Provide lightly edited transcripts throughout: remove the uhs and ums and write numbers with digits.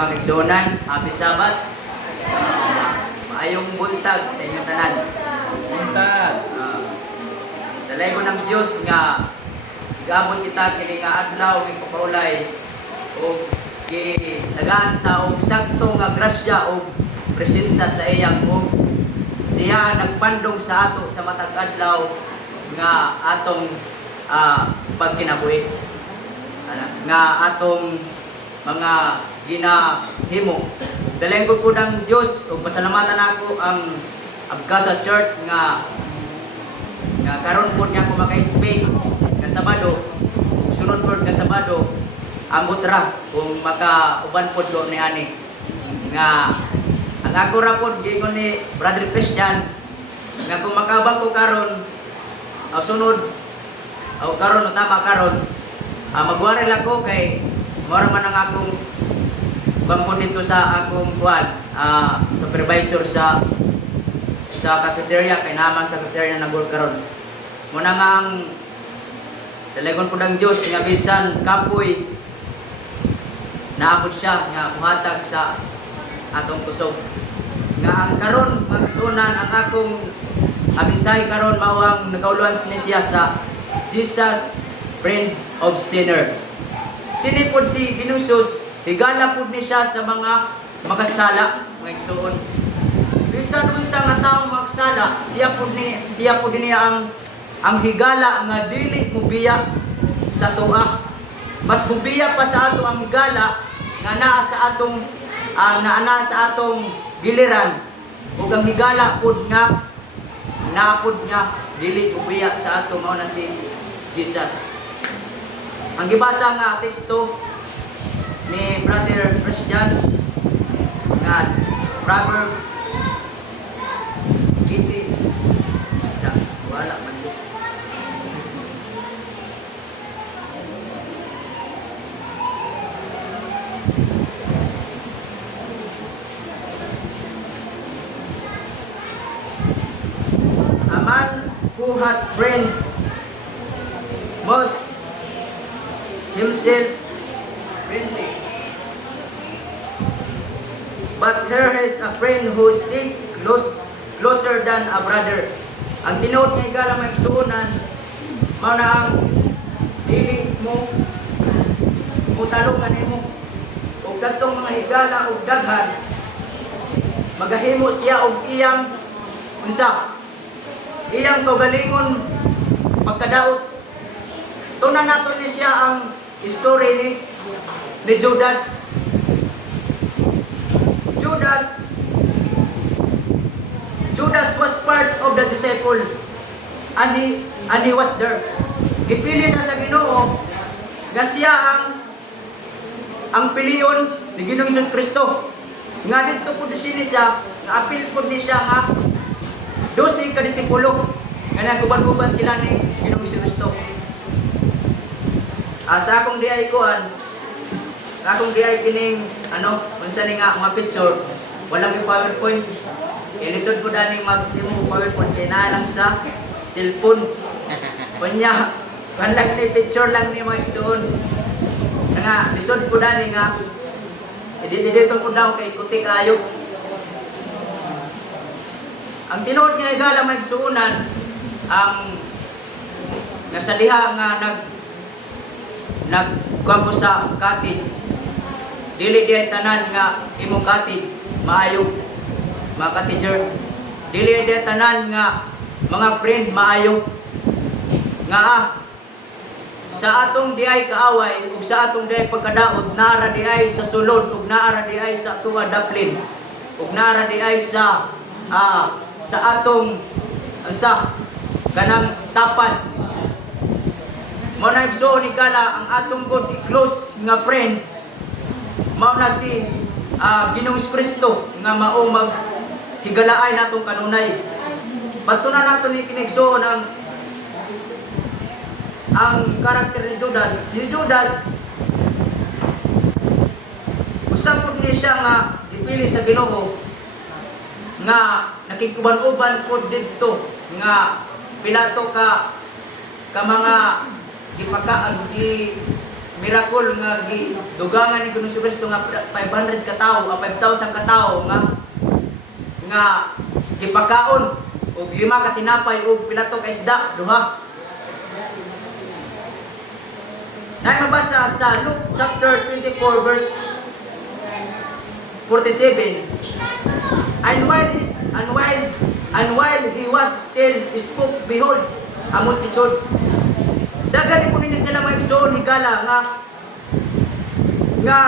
mga igsuonan, happy Sabbath. Maayong buntag sa inyong tanan. Buntag. Dalay ko ng Diyos nga igabot kita kini nga adlaw ng papaulay o nagaan ta og sakto nga grasya o presensya sa iyang o siya nagpandong sa ato sa matag adlaw nga atong pagkinabuhi. Nga atong mga ginahimo. Dalay ko po ng Diyos o pasalamatan ako ang Abgasa Church nga karon po niya ko maka-speak nga Sabado, sunod po nga Sabado, ambot ra kung makauban po doon ni ani nga ang ako ra po giingon ni Brother Christian nga kung makabang ko karon sunod karon o tama karon magwaril ako kay mora man ang akong bangko dito sa akong kuan supervisor sa cafeteria kay naman sa cafeteria na gol karon mo na nga ang dalagon po ng Diyos nga bisan kapoy naabot siya nga muhatag sa atong kusog nga ang karon magsunan ang akong mensahe karon mao ang nagauluhan ni siya sa Jesus friend of sinner. Sinipod si Ginusus, higala pud ni siya sa mga makasala, mga igsoon. Bisan unsa nga tawo magsala, siya pud niya ang higala nga dili mubiya sa tuwa. Mas mubiya pa sa ato ang higala nga naa sa atong giliran. Ug ang higala pud nga naapod nga dili mubiya sa ato mao na si Jesus. Ang gibasa nga teksto ni Brother Christian nga Proverbs 18 wala man dito. A man who has friend must himself friendly, but here is a friend who stick closer than a brother. Ang tinuod nga higala may igsuonan mao na ang dili mo mutalungan nimo ug kadtong mga higala ug daghan magahimo siya og iyang kaugalingon pagkadaot. Tunan nato ni siya ang story ni Judas. Judas was part of the disciple and he was there. Gipili sa Ginoo nga siya ang piliyon ni Ginoong Hesus Kristo. Nga dito pud siya nga apil pud ni siya nga 12 ka disipulo nga naguban-uban sila ni Ginoong Hesus Kristo. Sa akong diay kining unsa ni nga mga picture, walang yung PowerPoint. Ilisod ko dani mag-demo PowerPoint kay naa lang sa cellphone. Kunya, lang ni picture lang ni mga igsoon. Nga lisod ko dani nga dito ko daw kay kuti kayo. Ang tinuod nga higala mga igsuonan ang nasa diha nga nagkuha sa cottage. Dili diay tanan nga imong cottage maayo mga cottager. Dili diay tanan nga mga friend maayo nga sa atong diay kaaway ug sa atong diay pagkadaot naara diay sa sulod ug naara diay sa tuwa daplin ug naara diay sa atong kanang tapat. Mao na igsoon ni kala ang atong good close nga friend mao na si Ginoong Kristo nga mao maghigalaay natong kanunay. Patunan nato ni kinigsoon ang karakter ni Judas. Ni Judas usab pud ni siya nga dipili sa Ginoo nga nakikuban-uban pud didto nga Pilato ka mga miracle nga dugangan ni Ginoong Kristo nga 500 ka tawo, 5,000 ka tawo nga gipakaon og 5 ka tinapay og pilato ka isda, duha. Nay mabasa sa Luke chapter 24 verse 47. And while he was still spoke, behold, a multitude. Daghan po ninyo sila maigsoon higala nga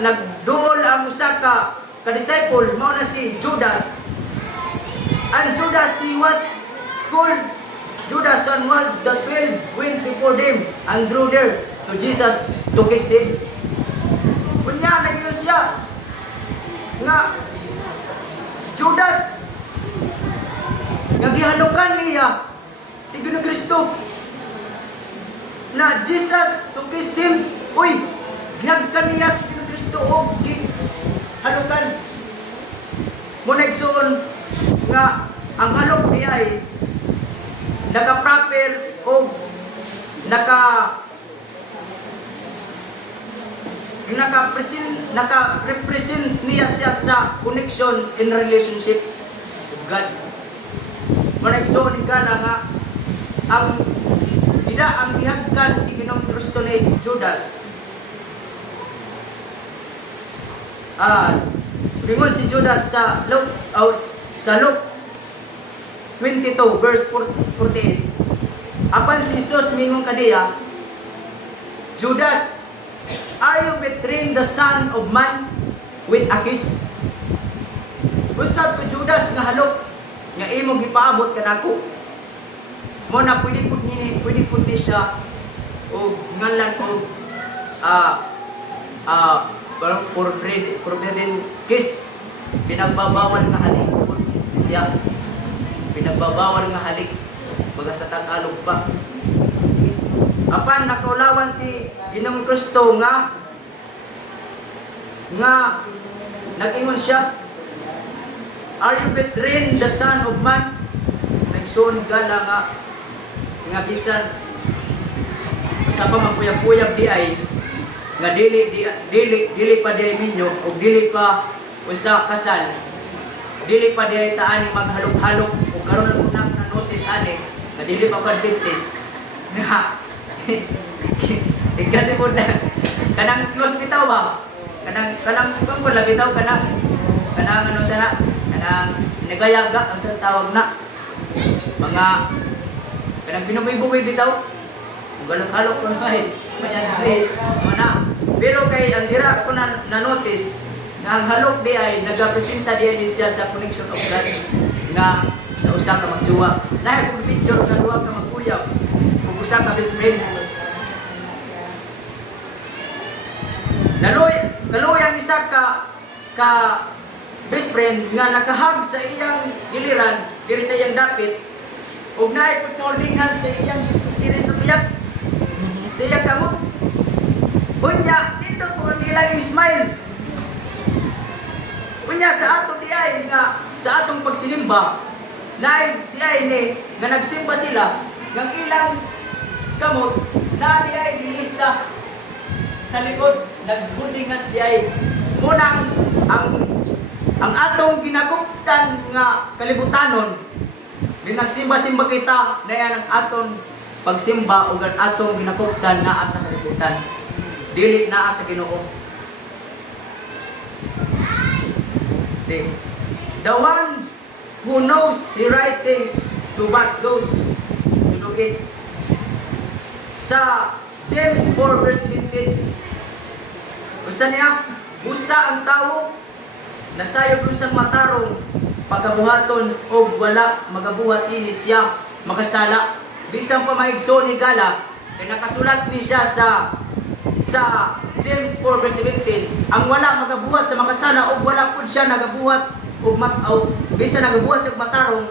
nagduol ang usa ka disciple mao na si Judas. And Judas, he was called Judas, and was the 12 went before them and drew there to Jesus to kiss him. Kunya na yun siya nga Judas nga gihalukan niya si Ginoong Kristo na Jesus to kiss him. Uy, ginagkan niya si Ginoong Kristo o gihalukan. Muna igsoon nga ang halok niya ay naka-proper o naka-represent niya siya sa connection in relationship with God. Managsoon ka lang nga ang gihagkan si Ginoong Kristo ni Judas. Ringon si Judas sa Luke 22 verse 48. Apan si Jesus mingon kadiya, Judas, are you betraying the Son of Man with a kiss? Usab ko Judas nga halok nga imong gipaabot kanako. Mo na pwede pud ni siya og ngalan og forbidden kiss. Pinagbabawal nga halik siya. Pinagbabawal nga halik baga sa Tagalog pa. Apan nakaulawan si Ginoong Kristo nga nag-ingon siya, are you betraying the Son of Man? Nagsuon gala nga bisan sa pa magpuyab-puyab di ay nga dili pa di ay minyo o dili pa usa kasal, dili pa di ay taan maghalok-halok o karon lang na notice ani nga dili pa kadlitis nga kasi po na kanang close bitaw ba? Kanang kung wala bitaw kanang ano sana? Kanang nagayaga ang sa tawag na mga kanang binugoy-bugoy bitaw. Galok-halok ko na mana. Pero kay ang dira ko na notice nga ang halok di ay nagapresenta di siya sa connection of God nga sa usa ka magjuwa. Lahi ko picture nga duha ka magkuyab. Kung usa ka best friend. Naloy ang isa ka best friend nga nakahag sa iyang giliran diri sa iyang dapit ug naay pagkaulingan sa iyang diri sa piyak sa iyang kamot. Unya nindot mo nilang smile. Unya sa ato diay nga sa atong pagsinimba naay diay ni nga nagsimba sila ng ilang kamot na diay dili sa likod nagbundingan diay munang ang atong ginaguptan nga kalibutanon ginagsimba-simba kita na yan ang atong pagsimba o ang atong ginaguptan naa sa kalibutan dili naa sa Ginoo. The one who knows the right things to but those who do it. Sa James 4 verse 15 usa niya, usa ang tawo nasayod usang matarong pagkabuhaton o wala magabuhat ini siya makasala bisan pa maigsoon ni gala kay nakasulat ni siya sa James 4 verse 17 ang wala magabuhat sa makasala o wala pud siya nagabuhat og bisan nagabuhat sa matarong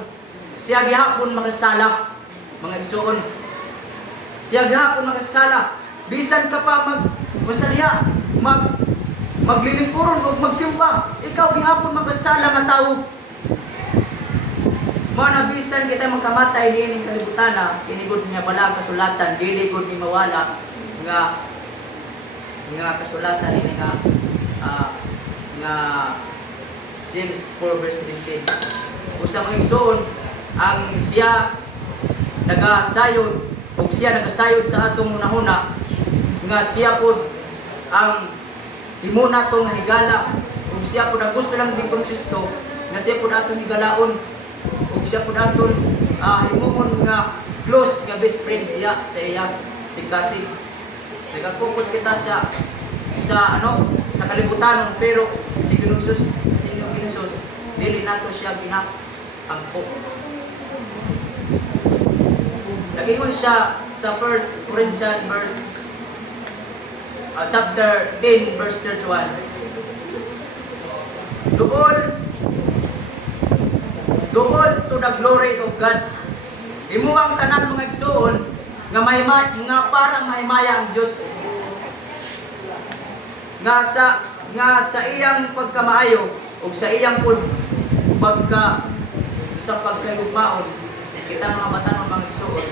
siya gihapon makasala mga igsoon siya gihapon makasala bisan ka pa maglilingkuron o magsimba, ikaw gihapon magkasala nga tao. Mga bisan kita magkamatay diining kalibutan na inigod niya pala ang kasulatan, dili gud ni mawala nga kasulatan ini nga James 4 verse 17. Usa mga igsoon ang siya nagasayod o siya nagasayod sa atong hunahuna nga siya pod ang himuna tong higala o siya pod ang gusto lang din kong Kristo nga siya pod atong higalaon o siya pod aton himuon nga close nga best friend iya sa iya si Cassie. Nagakukot kita sa kalibutan pero si Ginoo Jesus dili nato siya ginampo. Nagingon siya sa 1 Corinthians chapter 10 verse 31. Duol to the glory of God. Imo ang tanan mga igsoon nga parang mahimaya ang Dios. Nga sa iyang pagkamaayo ug sa iyang pagkayugmaon kita mga batanon mga igsoon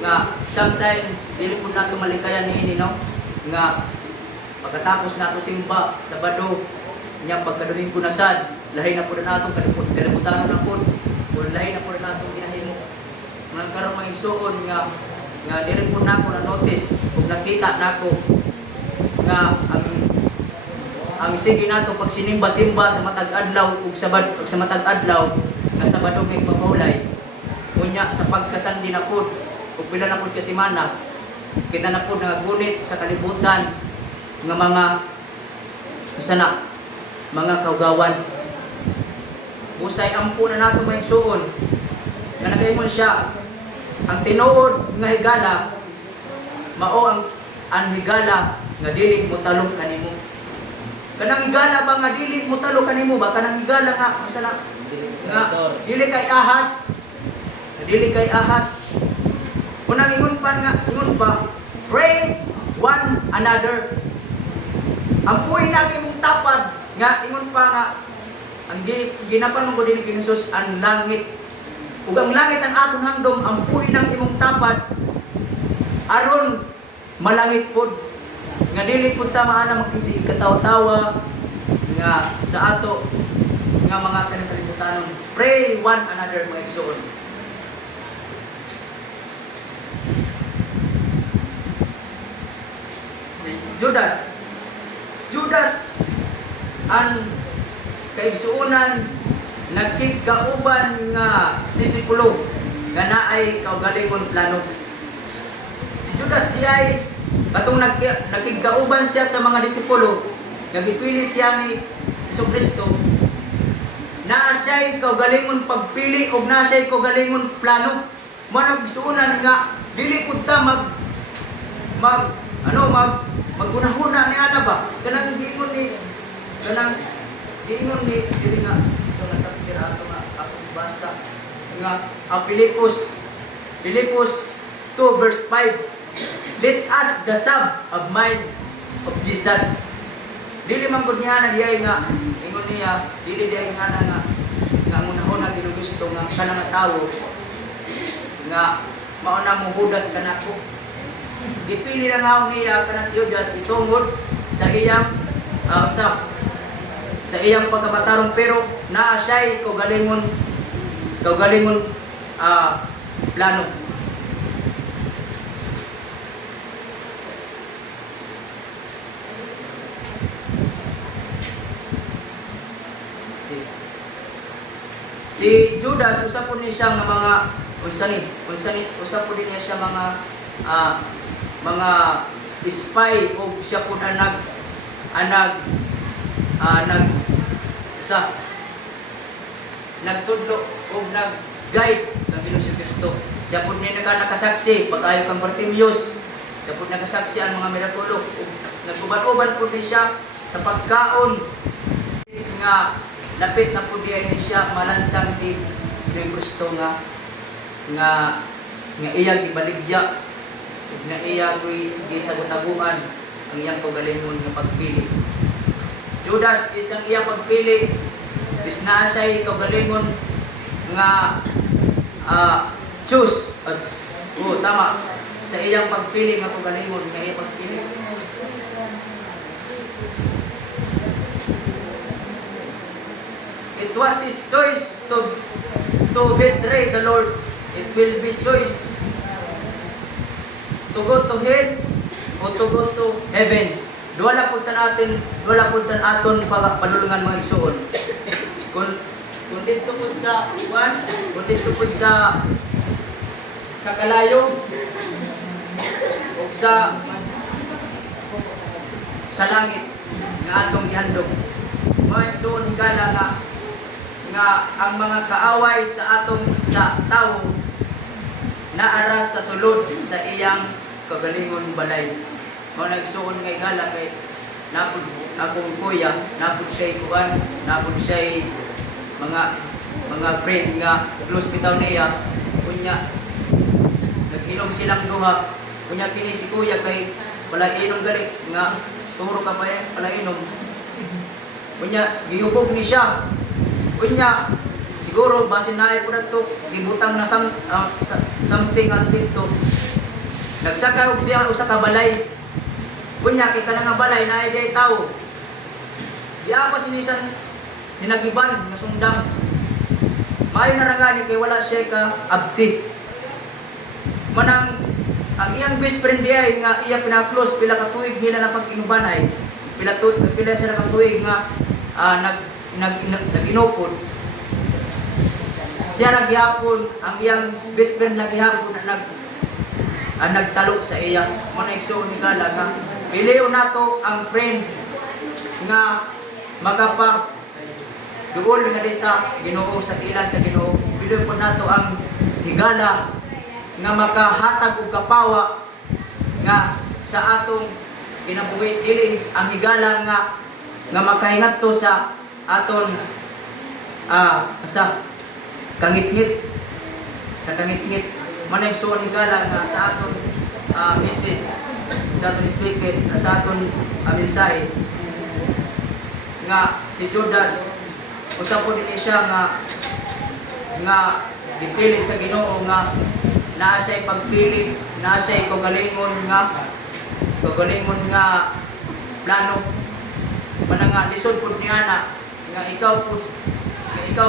nga sometimes dili pud nato malikayan niini no nga pagkatapos nato simba Sabado nya pagkaduling kunasad lahi na pud nato kalibutan na pud o lahi na pud nato ginahimo nang karon mga igsoon nga dili pud nako na notice ug nakita nako nga ang sige nato pag sinimba-simba sa matag adlaw ug sa matag adlaw nga Sabado kay Papaulay unya sa pagkasandi na pud ug pila na pud ka semana kita na pud nagagunit sa kalibutan nga mga kaugawan. Busay ampo na nato may igsoon nga nagaingon siya ang tinuod nga higala mao ang higala nga dili mo talong kanimo. Kanang higala ba nga dili mo talo kanimo ba kanang higala nga dili kay ahas. Dili kay ahas. Unang ingon pa pray one another. Ampuy na imong tapad nga ingon pa nga ang ginapan mo din ni Jesus ang langit. Ug ang langit ang aton handom ampuy nang imong tapad aron malangit pod. Nga dili pud ta maana makisig katawa-tawa nga sa ato nga mga kalibutan. Pray one another mga igsoon. Judas ang kaigsuonan nagkigauban nga disipulo nga naay kaugalingon plano. Si Judas diay katong nagkigauban siya sa mga disipulo, nagipili siya ni Kristo. Naa siya'y kaugalingon pagpili ug naa siya'y kaugalingon plano. Managsuonan nga dili pud ta magunahuna ni ana ba kanang giingon ni dili nga so nasakit ato nga akong basa nga Pilipos 2 verse 5. Let us the sub of mind of Jesus. Dili man gud niya diay nga ingon niya dili diay nga unahon na ginugusto nga kanang tawo nga mao na muhudas kanako. Dipili lang ako niya kana si Judas itungod sa iyang sa iyang pagkabatarong pero naa siya'y kaugalingon plano. Si Judas usa po ni siya nga mga usa po din niya siya mga spy o siya po na nagtudlo o nag-guide ng Ginoong Kristo. Siya po niya nakasaksi pag-ayo kang Bartimeus. Siya po nakasaksi ang mga mirakulo. Nagkuban-uban po niya siya sa pagkaon nga lapit na po niya siya malansang si Ginoong Kristo nga iya gibaligya nga iya ko'y gitago-taguan ang iyang kaugalingon nga pagpili. Judas isang iyang pagpili is naasay kaugalingon nga choose tama sa iyang pagpili nga kagalingon nga iyang pagpili. It was his choice to betray the Lord. It will be choice to go to hell o to go to heaven. Wala po natin, wala po aton panulungan mga igsoon. Kung dito po sa iwan, kung dito po sa kalayo, o sa langit nga atong gihandog. Mga igsoon higala nga ang mga kaaway sa tao naaras sa sulod sa iyang kagalingon balay. Mga nagsuon nga igala kay napod akong kuya, napod siya'y kuwan, napod siya'y mga friend nga close bitaw niya. Kunya nag-inom silang duha. Kunya kini si kuya kay wala inom galit nga turo ka pa yan, wala inom. Kunya gihubog ni siya. Kunya siguro basin na ko na to gibutang na something at dito. Nagsaka og siya usa ka balay. Kunya kita na nga balay na ay tao. Di ako sinisan hinagiban nga sundang. Maayo na rangani kay wala siya ka abdi. Manang ang iyang best friend diay nga iya pina-close pila ka tuig nila na pag-inubanay. Pila siya ka tuig nga nag-inupod. Siya nagyapon ang iyang best friend nagyapon na nagtalok sa iya. Muna igsoon ni Gala nga piliw nato ang friend nga magapa duol nga di sa Ginoo sa tilan sa Ginoo. Piliw po nato ang higala nga makahatag og kapawa nga sa atong kinabuhi. Dili ang higala nga makahingat to sa aton sa kangit-ngit manay suon higala nga sa aton message, sa aton speaker, sa aton mensahe nga si Judas usa po din siya nga dipili sa Ginoo nga naa siya pagpili, naa siya kagalingon nga plano manang lisod pud niya nga ikaw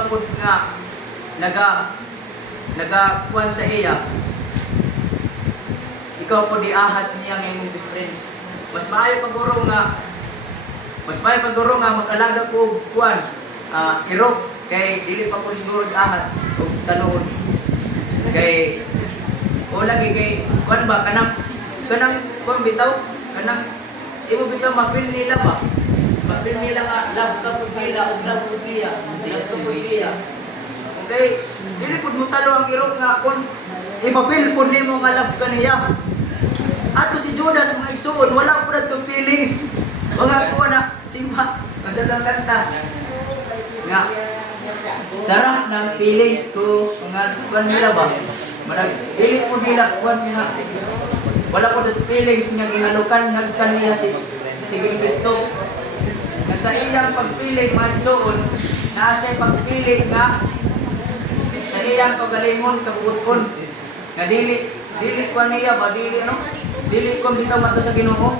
pud nga nagakuan sa iya. Ikaw po di ahas niya ng imong best friend. Mas maayo paguro nga makalaga ko kuan irok kay dili pa po siguro ahas og tanon. Kay o lagi kay kuan ba kanang kuan bitaw kanang imo bitaw mapil nila ba? Mapil nila nga love ka pud nila og love pud niya. Okay, dili pud mo talo ang irok nga kon ipapil pud nimo nga love ka niya. Ato si Judas mga igsoon wala pud adto feelings. Mga ko na simba masadang kanta. Nga sarap ng feelings ko mga kuan nila ba? Marag dili pud nila kuan nila. Wala pud adto feelings nga gihalukan nagkaniya si Kristo. Nga sa iyang pagpili mga igsoon naa siya pagpili nga sa iyang kagalingon kabuton nga dili kuan niya ba dili kon bitaw mato sa Ginoo.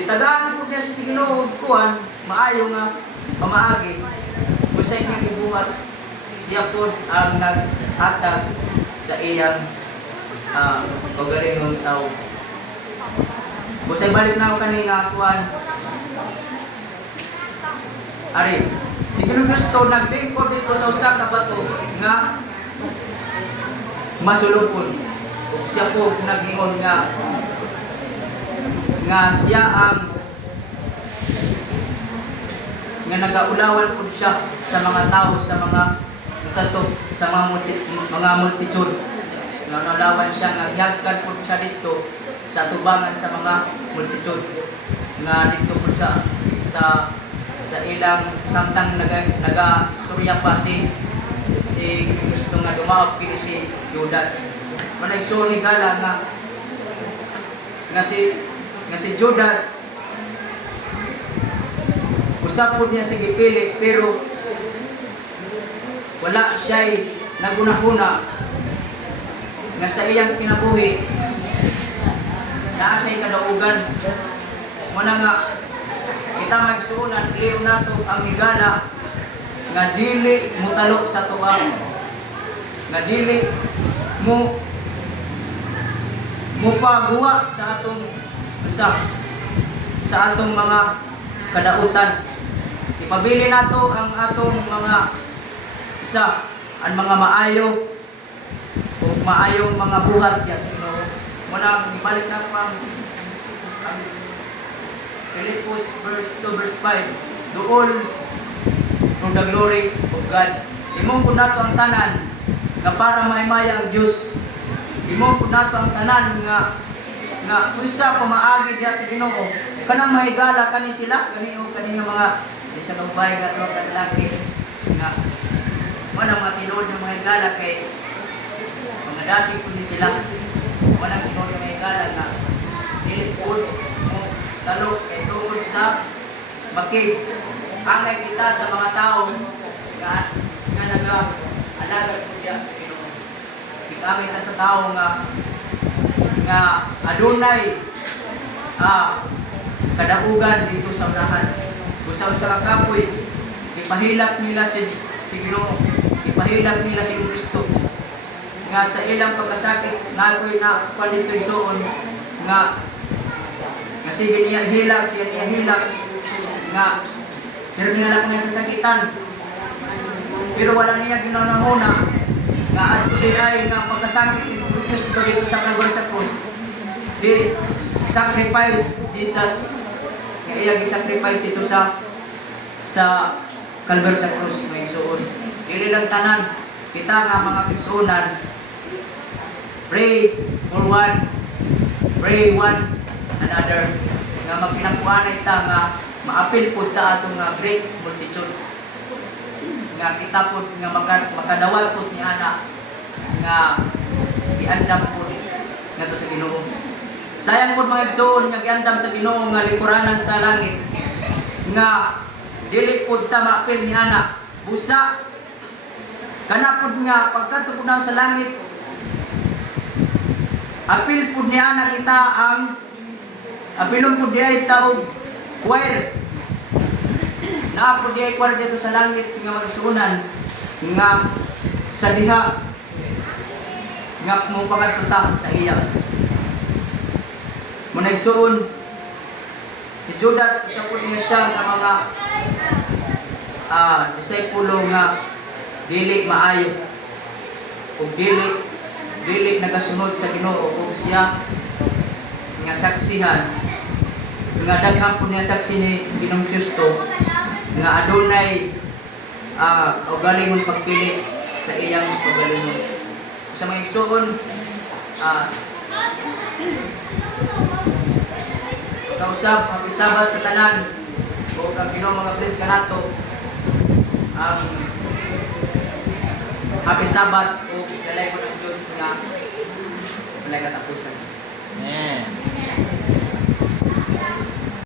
Ditagaan pud niya sa Ginoo kuan maayo nga pamaagi usay niya gibuhat siya pud ang naghatag sa iyang kagalingon tao. Usay balik na ako kanina kuan ari si Kristo naglingkod dito sa usa ka bato nga masulupon. Siya po nag-ingon nga siya ang nga nagaulawan po siya sa mga tao sa mga multitude nga naulawan siya nga gihagkan po siya dito sa tubangan sa mga multitude nga dito po sa ilang samtang naga-istorya pa si Kristo nga dumaop kini si Judas. Managsuon ni Gala nga si Judas usap po niya sa gipili pero wala siya'y nagunahuna nga sa iyang kinabuhi naasay kadaugan. Muna nga kita magsuunan liw nato ang higala nga dili mo talo sa tuwa. Nga dili mo paguwa sa atong sa atong mga kadautan. Ipabili nato ang atong mga ang mga maayo o maayong mga buhat ya sa Ginoo. Muna ibalik na ang Philippians verse 2 verse 5. Doon to the glory of God. Imong kun nato ang tanan nga para maimaya ang Dios. Imong kun nato ang tanan nga usa pa maagi diha sa Ginoo. Kanang mahigala kani sila kani nga mga isa ka bahay nga to kadlaki nga wala mga tinuod ng mga higala kay mga dasig kundi sila. Wala tinuod ng mga higala nga dili pud mo talo kay tungod sa bakit angay kita sa mga tao nga nag-alagad po diya sa Ginoo. Angay kita sa tao nga adunay kadaugan dito sa unahan. Busa sa kapoy ipahilak nila si Ginoo, ipahilak nila si Kristo nga sa ilang pagkasakit na ako'y nakuha dito igsoon nga sige niya hilak, siya niya hilak nga terminal niya sa sakitan pero wala niya ginanamuna nga at ay nga pagkasakit ni Kristo dito sa Calvary sa cross di sacrifice Jesus nga iya gi-sacrifice dito sa Calvary sa cross may igsoon. Dili lang tanan kita nga mga igsoonan pray for one, pray one another nga magpinakuanay ta nga maapil pud ta atong great multitude nga kita pud nga makadawat pud ni ana nga giandam pud ngadto sa Ginoo. Sayang pud mga igsoon nga giandam sa Ginoo nga likuranan sa langit nga dili pud ta maapil ni ana busa kana pud nga pagkadto pud sa langit apil pud ni ana kita ang apilon pud diay taog choir na pud diay choir dito sa langit nga magsuunan nga sa diha nga mo pagkadto sa iya mo nagsuon si Judas isa pud niya siya nga mga disipulo nga dili maayo ug dili nagasunod sa Ginoo ug siya nga saksihan nga daghang pud niya saksi ni Ginoong Kristo nga adunay kaugalingon pagpili sa iyang pagalingon sa mga igsoon kausap mapisabat sa tanan o ang Ginoo mga bless kanato ang happy Sabbath o dalay ko ng Diyos nga walay katapusan. Amen.